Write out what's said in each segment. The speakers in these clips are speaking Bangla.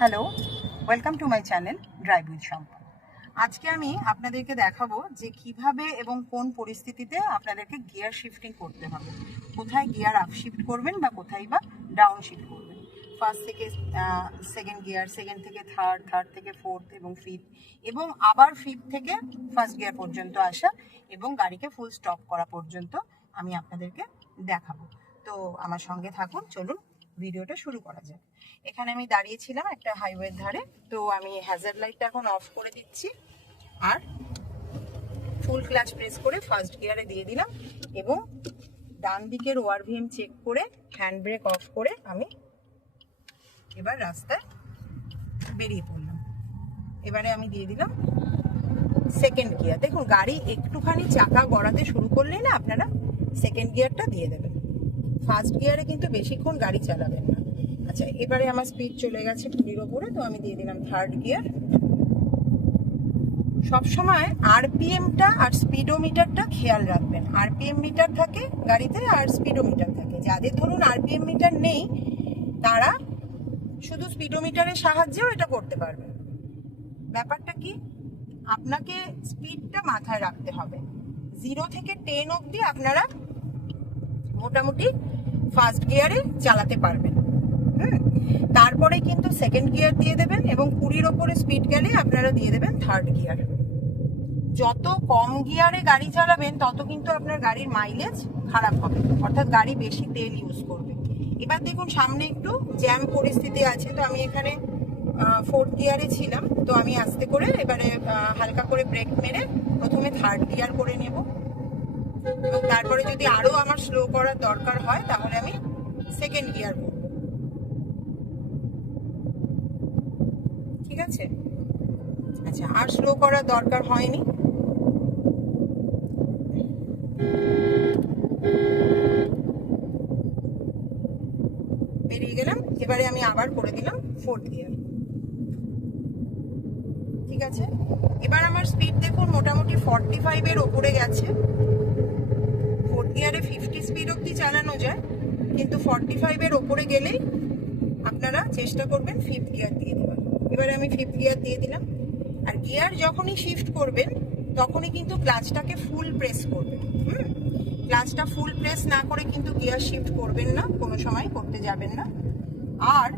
Hello welcome to my channel drive with Shampa আজকে আমি আপনাদেরকে দেখাবো যে কীভাবে এবং কোন পরিস্থিতিতে আপনাদেরকে গিয়ার শিফটিং করতে হবে। কোথায় গিয়ার আপ শিফট করবেন বা কোথায় বা ডাউন শিফট করবেন। ফার্স্ট থেকে সেকেন্ড গিয়ার সেকেন্ড থেকে থার্ড থার্ড থেকে ফোর্থ এবং ফিফথ এবং আবার ফিফথ থেকে ফার্স্ট গিয়ার পর্যন্ত আসা এবং গাড়িকে ফুল স্টপ করা পর্যন্ত আমি আপনাদেরকে দেখাবো। তো আমার সঙ্গে থাকুন, চলুন ভিডিওটা শুরু করা যাক। এখানে আমি দাঁড়িয়েছিলাম একটা হাইওয়ের ধারে, তো আমি হ্যাজার লাইটটা এখন অফ করে দিচ্ছি। আর ফুল ক্লাচ প্রেস করে ফার্স্ট গিয়ারে দিয়ে দিলাম এবং ডান দিকের ওয়ারভিএম চেক করে হ্যান্ড ব্রেক অফ করে আমি এবার রাস্তায় বেরিয়ে পড়লাম। এবারে আমি দিয়ে দিলাম সেকেন্ড গিয়ার দেখুন, গাড়ি একটুখানি চাকা গড়াতে শুরু করলেই না আপনারা সেকেন্ড গিয়ারটা দিয়ে দেবেন। ফার্স্ট গিয়ারে কিন্তু বেশিক্ষণ গাড়ি চালাবেন না। আচ্ছা এবারে আমার স্পিড চলে গেছে কুড়ির ওপরে, তো আমি দিয়ে দিলাম থার্ড গিয়ার সবসময় আরপিএমটা আর স্পিডোমিটারটা খেয়াল রাখবেন। আরপিএম মিটার থাকে গাড়িতে আর স্পিডোমিটার থাকে। যাদের ধরুন আরপিএম মিটার নেই, তারা শুধু স্পিডোমিটারের সাহায্যেও এটা করতে পারবেন ব্যাপারটা কি? আপনাকে স্পিডটা মাথায় রাখতে হবে। জিরো থেকে টেন অবধি আপনারা মোটামুটি ফার্স্ট গিয়ারে চালাতে পারবেন। তারপরে কিন্তু সেকেন্ড গিয়ার দিয়ে দেবেন এবং কুড়ির ওপরে স্পিড গেলে আপনারা দিয়ে দেবেন থার্ড গিয়ার যত কম গিয়ারে গাড়ি চালাবেন, তত কিন্তু আপনার গাড়ির মাইলেজ খারাপ হবে। অর্থাৎ গাড়ি বেশি তেল ইউজ করবে। এবার দেখুন, সামনে একটু জ্যাম পরিস্থিতি আছে। তো আমি এখানে ফোর্থ গিয়ারে ছিলাম। তো আমি আস্তে করে এবারে হালকা করে ব্রেক মেরে প্রথমে থার্ড গিয়ার করে নেব। এবং তারপরে যদি আরও আমার স্লো করার দরকার হয়, তাহলে আমি সেকেন্ড গিয়ার করব। ঠিক আছে? আচ্ছা আর স্লো করার দরকার হয়নি? বেরিয়ে গেলাম, এবারে আমি আবার করে দিলাম ফোর্থ গিয়ার ঠিক আছে? এবার আমার স্পিড দেখুন মোটামুটি ফর্টি ফাইভের ওপরে গেছে। গিয়ারে ফিফটি স্পিড অব্দি চালানো যায়, কিন্তু ফর্টি ফাইভের ওপরে গেলেই আপনারা চেষ্টা করবেন ফিফথ গিয়ার দিয়ে দেবেন এবারে আমি ফিফথ গিয়ার দিয়ে দিলাম। আর গিয়ার যখনই শিফট করবেন, তখনই কিন্তু ক্লাচটাকে ফুল প্রেস করবেন। হুম? ক্লাচটা ফুল প্রেস না করে কিন্তু গিয়ার শিফট করবেন না, কোনো সময় করতে যাবেন না। আর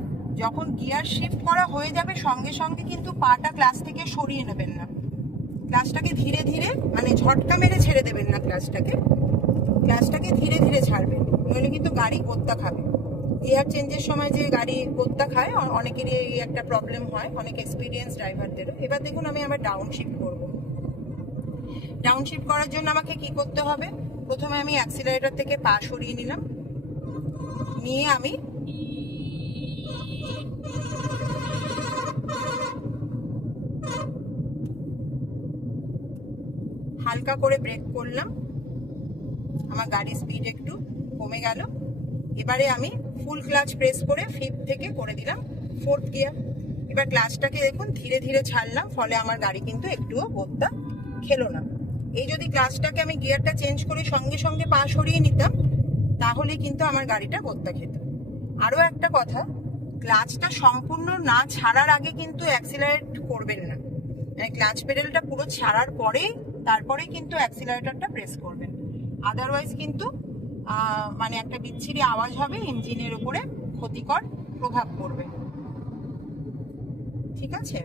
যখন গিয়ার শিফট করা হয়ে যাবে, সঙ্গে সঙ্গে কিন্তু পাটা ক্লাস থেকে সরিয়ে নেবেন না। ক্লাসটাকে ধীরে ধীরে মানে ঝটকা মেরে ছেড়ে দেবেন না ক্লাচটাকে ক্লাচটাকে ধীরে ধীরে ছাড়বেন। নইলে কিন্তু গাড়ি গোত্তা খাবে। গিয়ার চেঞ্জের সময় যে গাড়ি গোত্তা খায় অনেকেরই এই একটা প্রবলেম হয়, অনেক এক্সপিরিয়েন্স ড্রাইভারদেরও এবার দেখুন আমি আবার ডাউন শিফট করব। ডাউন করার জন্য আমাকে কি করতে হবে? প্রথমে আমি অ্যাক্সিলারেটর থেকে পা সরিয়ে নিলাম। নিয়ে আমি হালকা করে ব্রেক করলাম। আমার গাড়ির স্পিড একটু কমে গেল। এবারে আমি ফুল ক্লাচ প্রেস করে ফিফথ থেকে করে দিলাম ফোর্থ গিয়ার এবার ক্লাচটাকে দেখুন, ধীরে ধীরে ছাড়লাম, ফলে আমার গাড়ি কিন্তু একটুও বোধটা খেলো না। এই যদি ক্লাচটাকে আমি গিয়ারটা চেঞ্জ করে সঙ্গে সঙ্গে পা সরিয়ে নিতাম, তাহলে কিন্তু আমার গাড়িটা বোধটা খেত। আরও একটা কথা ক্লাচটা সম্পূর্ণ না ছাড়ার আগে কিন্তু অ্যাক্সিলারেট করবেন না। মানে ক্লাচ পেডেলটা পুরো ছাড়ার পরে, তারপরে কিন্তু অ্যাক্সিলারেটরটা প্রেস করবেন। আদারওয়াইজ কিন্তু মানে একটা বিচ্ছিরি আওয়াজ হবে, ইঞ্জিনের উপরে ক্ষতিকর প্রভাব পড়বে। ঠিক আছে?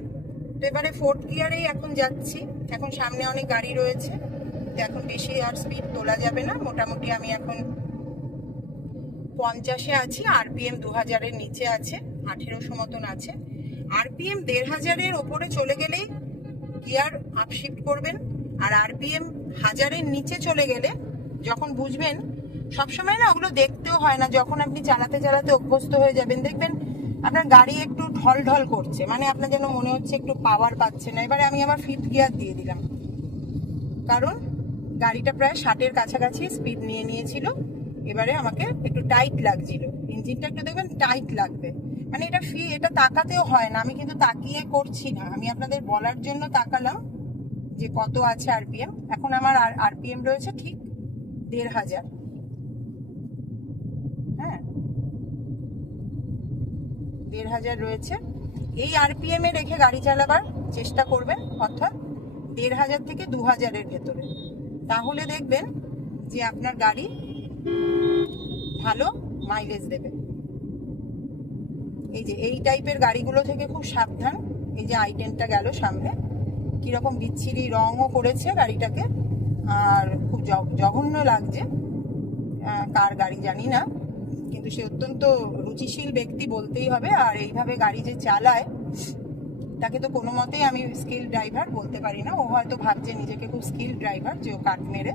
তো এবারে ফোর্থ গিয়ারেই এখন যাচ্ছি। এখন সামনে অনেক গাড়ি রয়েছে। তো এখন বেশি আর স্পিড তোলা যাবে না। মোটামুটি আমি এখন পঞ্চাশে আছি। আরপিএম দু হাজারের নিচে আছে। আঠেরোশো মতন আছে। আরপিএম দেড় হাজারের ওপরে চলে গেলেই গিয়ার আপশিফট করবেন। আর আরপিএম হাজারের নিচে চলে গেলে যখন বুঝবেন, সবসময় না ওগুলো দেখতেও হয় না, যখন আপনি চালাতে চালাতে অভ্যস্ত হয়ে যাবেন, দেখবেন আপনার গাড়ি একটু ঢল ঢল করছে মানে আপনার যেন মনে হচ্ছে একটু পাওয়ার পাচ্ছে না। এবারে আমি আবার ফিফথ গিয়ার দিয়ে দিলাম। কারণ গাড়িটা প্রায় ষাটের কাছাকাছি স্পিড নিয়ে নিয়েছিল, এবারে আমাকে একটু টাইট লাগছিল। ইঞ্জিনটা একটু দেখবেন টাইট লাগবে। মানে এটা ফি এটা তাকাতেও হয় না, আমি কিন্তু তাকিয়ে করছি না। আমি আপনাদের বলার জন্য তাকালাম যে কত আছে আরপিএম এখন আমার আরপিএম রয়েছে ঠিক দেড় হাজার। হ্যাঁ? দেড় হাজার রয়েছে। এই আরপিএম এ রেখে গাড়ি চালাবার চেষ্টা করবেন, অর্থাৎ দেড় হাজার থেকে দু হাজারের ভেতরে। তাহলে দেখবেন যে আপনার গাড়ি ভালো মাইলেজ দেবে। এই যে, এই টাইপের গাড়িগুলো থেকে খুব সাবধান। এই যে আই টেনটা গেল সামনে। কীরকম বিচ্ছিরি রঙও করেছে গাড়িটাকে। আর খুব জঘন্য লাগছে। কার গাড়ি জানি না। কিন্তু সে অত্যন্ত রুচিশীল ব্যক্তি বলতেই হবে, আর এইভাবে গাড়ি যে চালায়, তাকে তো কোনো মতেই আমি স্কিল ড্রাইভার বলতে পারি না। ও হয়তো ভাবছে নিজেকে খুব স্কিল ড্রাইভার যে ও কাট মেরে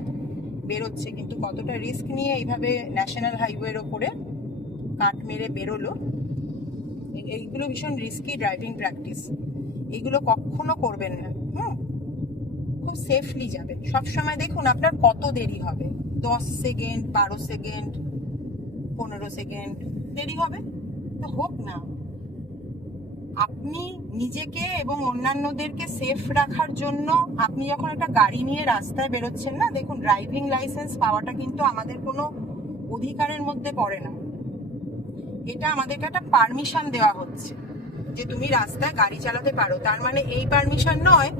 বেরোচ্ছে। কিন্তু কতটা রিস্ক নিয়ে এইভাবে ন্যাশনাল হাইওয়ের ওপরে কাট মেরে বেরোলো এইগুলো ভীষণ রিস্কি ড্রাইভিং প্র্যাকটিস এইগুলো কখনো করবেন না। খুব সেফলি যাবে। সব সময় দেখুন, আপনার কত দেরি হবে? দশ সেকেন্ড বারো সেকেন্ড পনেরো সেকেন্ড দেরি হবে? তো হোক না। আপনি নিজেকে এবং অন্যান্যদেরকে সেফ রাখার জন্য আপনি যখন একটা গাড়ি নিয়ে রাস্তায় বেরোচ্ছেন না, দেখুন ড্রাইভিং লাইসেন্স পাওয়াটা কিন্তু আমাদের কোনো অধিকারের মধ্যে পড়ে না। এটা আমাদেরকে একটা পারমিশন দেওয়া হচ্ছে যে তুমি রাস্তায় গাড়ি চালাতে পারো। তার মানে এই পারমিশন নয়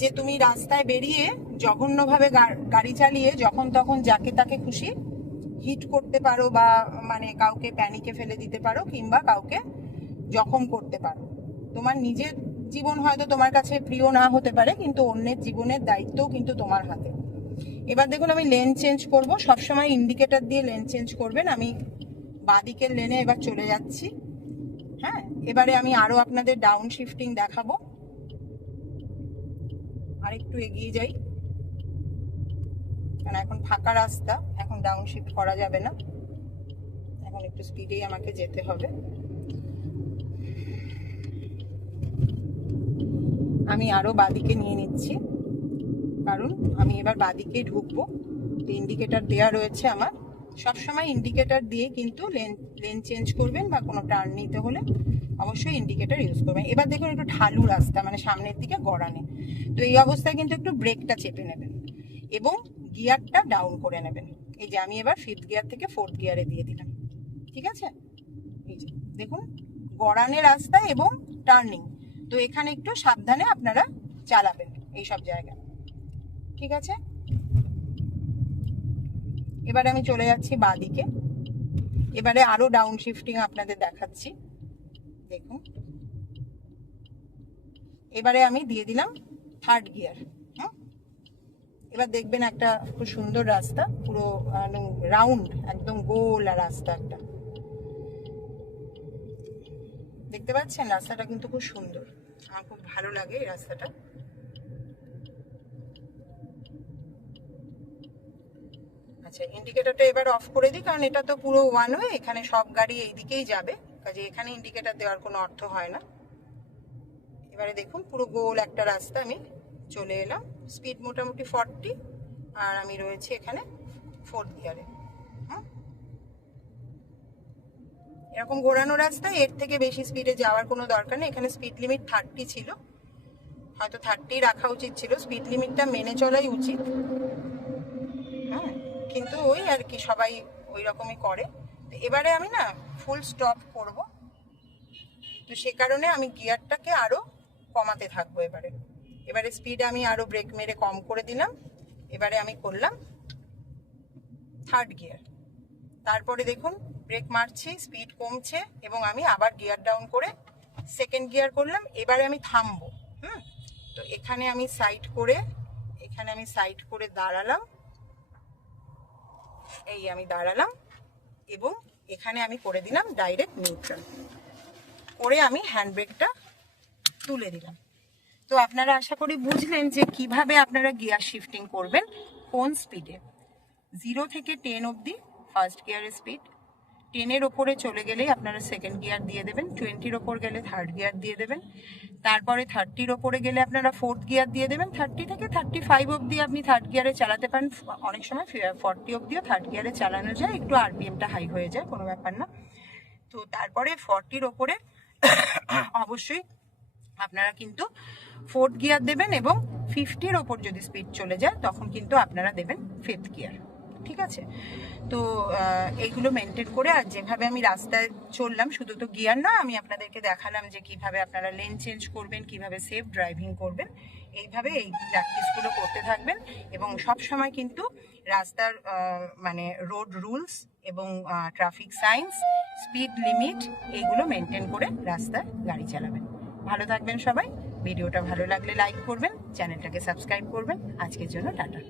যে তুমি রাস্তায় বেরিয়ে জঘন্যভাবে গাড়ি চালিয়ে যখন তখন যাকে তাকে খুশি হিট করতে পারো বা মানে কাউকে প্যানিকে ফেলে দিতে পারো কিংবা কাউকে জখম করতে পারো। তোমার নিজের জীবন হয়তো তোমার কাছে প্রিয় না হতে পারে, কিন্তু অন্যের জীবনের দায়িত্বও কিন্তু তোমার হাতে। এবার দেখুন আমি লেন চেঞ্জ করব। সবসময় ইন্ডিকেটার দিয়ে লেন চেঞ্জ করবেন। আমি বাঁদিকের লেনে এবার চলে যাচ্ছি। হ্যাঁ এবারে আমি আরও আপনাদের ডাউন শিফটিং দেখাবো। আর একটু এগিয়ে যাই। কারণ এখন ফাঁকা রাস্তা, এখন ডাউন শিফট করা যাবে না। এখন একটু স্পিডেই আমাকে যেতে হবে। আমি আরও বাদিকে নিয়ে নিচ্ছি। কারণ আমি এবার বাদিকে ঢুকবো। ইন্ডিকেটর দেওয়া রয়েছে আমার, সবসময় ইন্ডিকেটর দিয়ে কিন্তু লেন লেন চেঞ্জ করবেন বা কোনো টার্ন নিতে হলে। অবশ্যই ইন্ডিকেটর ইউজ করবেন। এবার দেখুন একটু ঢালু রাস্তা মানে সামনের দিকে গড়ানে। তো এই অবস্থায় কিন্তু একটু ব্রেকটা চেপে নেবেন এবং গিয়ারটা ডাউন করে নেবেন। এই যে আমি এবার ফিফথ গিয়ার থেকে ফোর্থ গিয়ারে দিয়ে দিলাম। ঠিক আছে? এই যে, দেখুন, গড়ানে রাস্তা এবং টার্নিং তো এখানে একটু সাবধানে আপনারা চালাবেন এই সব জায়গায় ঠিক আছে? এবারে আমি চলে যাচ্ছি বাঁদিকে এবারে আরও ডাউন শিফটিং আপনাদের দেখাচ্ছি। দেখুন। এবারে আমি দিয়ে দিলাম থার্ড গিয়ার হুম এবার দেখবেন একটা খুব সুন্দর রাস্তা, পুরো রাউন্ড একদম গোল রাস্তা একটা। দেখতে পাচ্ছেন? রাস্তাটা কিন্তু খুব সুন্দর। আমার খুব ভালো লাগে এই রাস্তাটা। আচ্ছা ইন্ডিকেটরটা এবার অফ করে দিই, কারণ এটা তো পুরো ওয়ান ওয়ে এখানে সব গাড়ি এই দিকেই যাবে। কাজে এখানে ইন্ডিকেটার দেওয়ার কোনো অর্থ হয় না। এবারে দেখুন, পুরো গোল একটা রাস্তা আমি চলে এলাম। স্পিড মোটামুটি ফর্টি আর আমি রয়েছি এখানে ফোর্থ গিয়ারে এরকম ঘোরানো রাস্তা, এর থেকে বেশি স্পিডে যাওয়ার কোনো দরকার নেই। এখানে স্পিড লিমিট থার্টি ছিল। হয়তো থার্টি রাখা উচিত ছিল। স্পিড লিমিটটা মেনে চলাই উচিত। হ্যাঁ? কিন্তু ওই আর কি, সবাই ওই রকমই করে। এবারে আমি না ফুল স্টপ করব। তো সে কারণে আমি গিয়ারটাকে আরও কমাতে থাকব এবারে। এবারে স্পিড আমি আরও ব্রেক মেরে কম করে দিলাম। এবারে আমি করলাম থার্ড গিয়ার তারপরে দেখুন ব্রেক মারছি স্পিড কমছে এবং আমি আবার গিয়ার ডাউন করে সেকেন্ড গিয়ার করলাম। এবারে আমি থামবো, হুম? তো এখানে আমি সাইড করে, এখানে আমি সাইড করে দাঁড়ালাম। এই আমি দাঁড়ালাম। এবং এখানে আমি করে দিলাম ডাইরেক্ট নিউট্রাল করে আমি হ্যান্ড ব্রেকটা তুলে দিলাম। তো আপনারা আশা করি বুঝলেন যে কীভাবে আপনারা গিয়ার শিফটিং করবেন, কোন স্পিডে জিরো থেকে টেন অবধি ফার্স্ট গিয়ারের স্পিড টেনের ওপরে চলে গেলেই আপনারা সেকেন্ড গিয়ার দিয়ে দেবেন টোয়েন্টির ওপর গেলে থার্ড গিয়ার দিয়ে দেবেন। তারপরে থার্টির ওপরে গেলে আপনারা ফোর্থ গিয়ার দিয়ে দেবেন। থার্টি থেকে থার্টি ফাইভ অবধি আপনি থার্ড গিয়ারে চালাতে পারেন। অনেক সময় ফর্টি অবধিও থার্ড গিয়ারে চালানো যায়। একটু আরপিএমটা হাই হয়ে যায়, কোনো ব্যাপার না। তো তারপরে ফর্টির ওপরে অবশ্যই আপনারা কিন্তু ফোর্থ গিয়ার দেবেন এবং ফিফটির ওপর যদি স্পিড চলে যায়, তখন কিন্তু আপনারা দেবেন ফিফথ গিয়ার ঠিক আছে? তো এইগুলো মেনটেন করে আর যেভাবে আমি রাস্তায় চললাম, শুধু তো গিয়ার না, আমি আপনাদেরকে দেখালাম যে কীভাবে আপনারা লেন চেঞ্জ করবেন, কীভাবে সেফ ড্রাইভিং করবেন, এইভাবে এই প্র্যাকটিসগুলো করতে থাকবেন এবং সব সময় কিন্তু রাস্তার মানে রোড রুলস এবং ট্রাফিক সাইন্স স্পিড লিমিট এইগুলো মেনটেন করে রাস্তায় গাড়ি চালাবেন। ভালো থাকবেন সবাই, ভিডিওটা ভালো লাগলে লাইক করবেন চ্যানেলটাকে সাবস্ক্রাইব করবেন। আজকের জন্য টাটা।